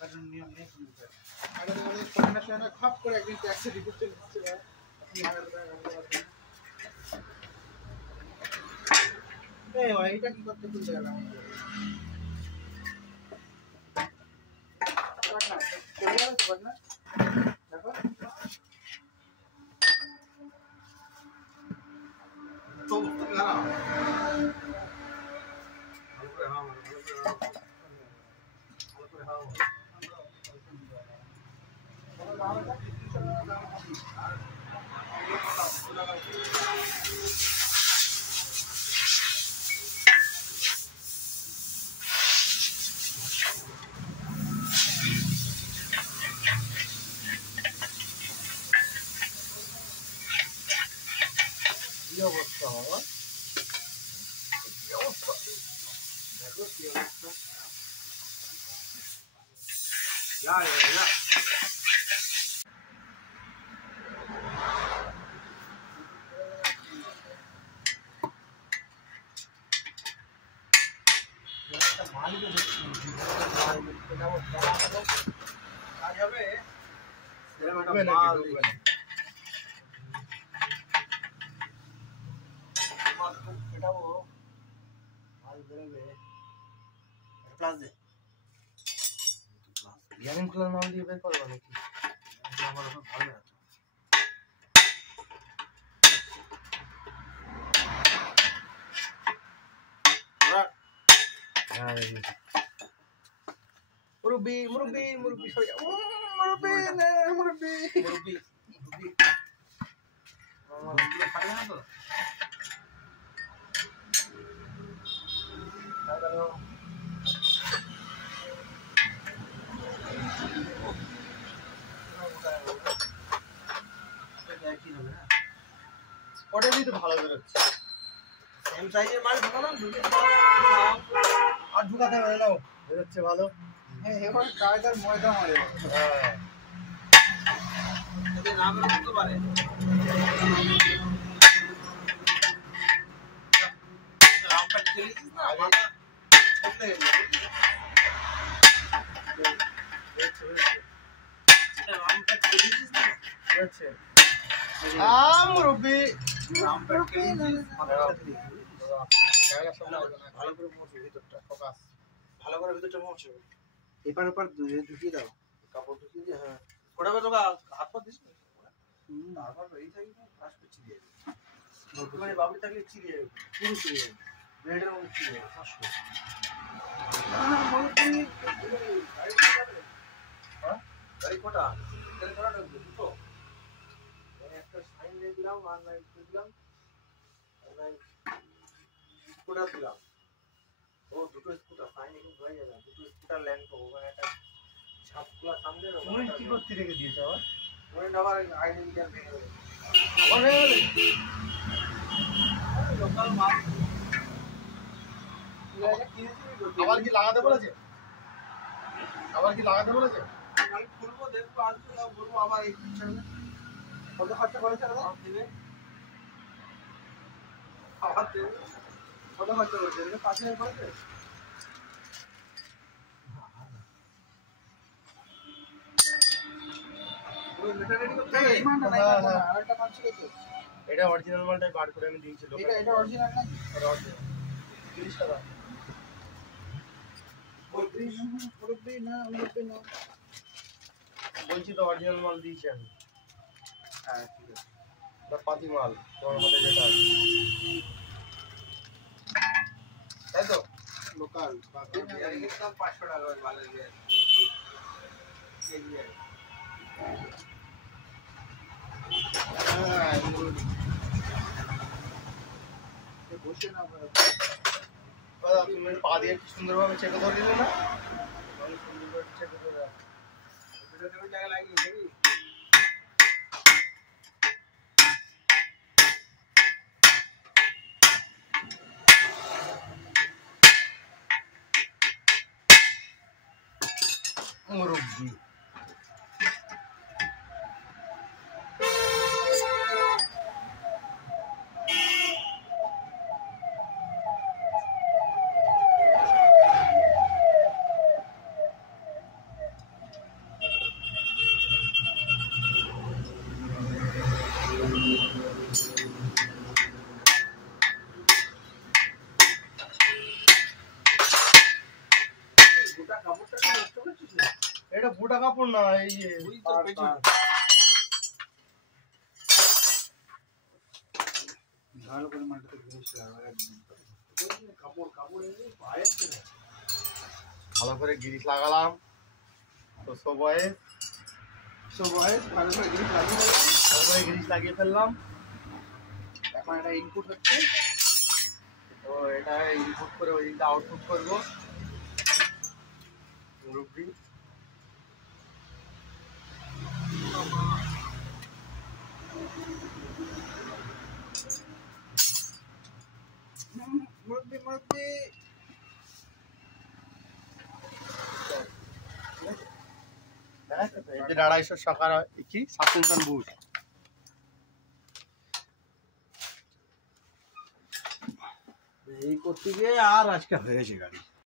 কারণ নিয়ম নেই কোনো কিছু আগে তো আমাদের করোনার সময় খপ করে একদিন ট্যাক্সি রিপোর্ট চলে এসেছিল এই এইটা কি করতে ভুলে গেলাম চলে গেল তো না দেখো তো গেল অবস্থা বাবা দেখো কি অবস্থা ya ইয়ারিং খোলার মাল দিয়ে বের করবো নাকি আমার ওখানে ভালো আছে মুরব্বি মুরব্বি মুরব্বি মুরব্বি না মুরব্বি মুরব্বি আমার খাবে না তো হ্যালো ওটা দিয়ে তো ভালো বেরোচ্ছে সেম সাইজের মাল ঢোকালাম আর ঢুকাতে হবে না বেরোচ্ছে ভালো হ্যাঁ এবার কায়দার ময়দা মারে হ্যাঁ যদি না বেরোতে পারে রামটা খেলেছিস না মাথা বদলে গেল রামটা খেলেছিস না আচ্ছা মুরব্বি মুরব্বি ভালো করে মোছ ভিতরটা ফোকাস ভালো করে ভিতরটা মোছ এপার ওপার ঢুকিয়ে দাও কাপড় ঢুকিয়ে দিয়ে হ্যাঁ ওটা তো হাত পা দিস না তারপর এই থাকি ফাস্ট পিছিয়ে দিয়ে মানে বাবুর থাকলে চিড়িয়ে পুরো চিড়িয়ে ব্রেডের মধ্যে চিড়িয়ে ফাস্ট গাড়ি কোটা দুটো একটা সাইন দিয়ে দিলাম আর লাইট দিয়ে দিলাম স্কুটার দিলাম ও দুটো স্কুটার সাইন এখন হয়ে যাবে দুটো স্কুটার ল্যান্ড করবো ওখানে একটা ছাপগুলো সামনে ওই কি করতে রেখে দিয়েছে আবার ওই আবার আইডেন্টি কার্ড ভেঙে গেল আবার হয়ে গেল লোকাল মাল আবার কি লাগাতে বলেছে আমি খুলবো দেখবো আসবো না বলবো আমার এই পিছনে কত খরচা করেছে দাদা দেবে আবার দেবে কত খরচা করেছে 5,000 করেছে ওই মেটা রেডি করতে এই মানটা নাই আরেকটা মাল ছিল তো এটা অরিজিনাল মালটাই বার করে আমি দিয়েছিল এটা অরিজিনাল নাকি এটা অরিজিনাল 30 টাকা মুরব্বি না বলছি তো অরিজিনাল মাল দিয়েছি আমি হ্যাঁ ঠিক আছে না পাতি মাল তোমার মধ্যে যেটা আছে তাই তো লোকাল একদম 500 টাকা ভালো দিয়ে কেজি আছে বসে না তুমি পা দিয়ে সুন্দরভাবে চেপে ধরে দিলে না সুন্দরভাবে চেপে ধরে জায়গা লাগিয়ে দেবি মুরব্বি মোটা কাপড় না, এই ভালো করে মাটিতে গ্রিস লাগা একদম কাপড় কাপড় ভালো করে গ্রিস লাগালাম। তো সবাই ভালো করে গ্রিস লাগিয়ে ভালো করে গ্রিস লাগিয়ে ফেললাম। এখন এটা ইনপুট হচ্ছে, তো এটা ইনপুট করে ওই দিকটা আউটপুট করবো। মুরব্বি মুরব্বি মুরব্বি এই যে 250 টাকার কি সাসপেনশন বুট। এই করতে গিয়ে আর আজকে হয়েছে গাড়ি।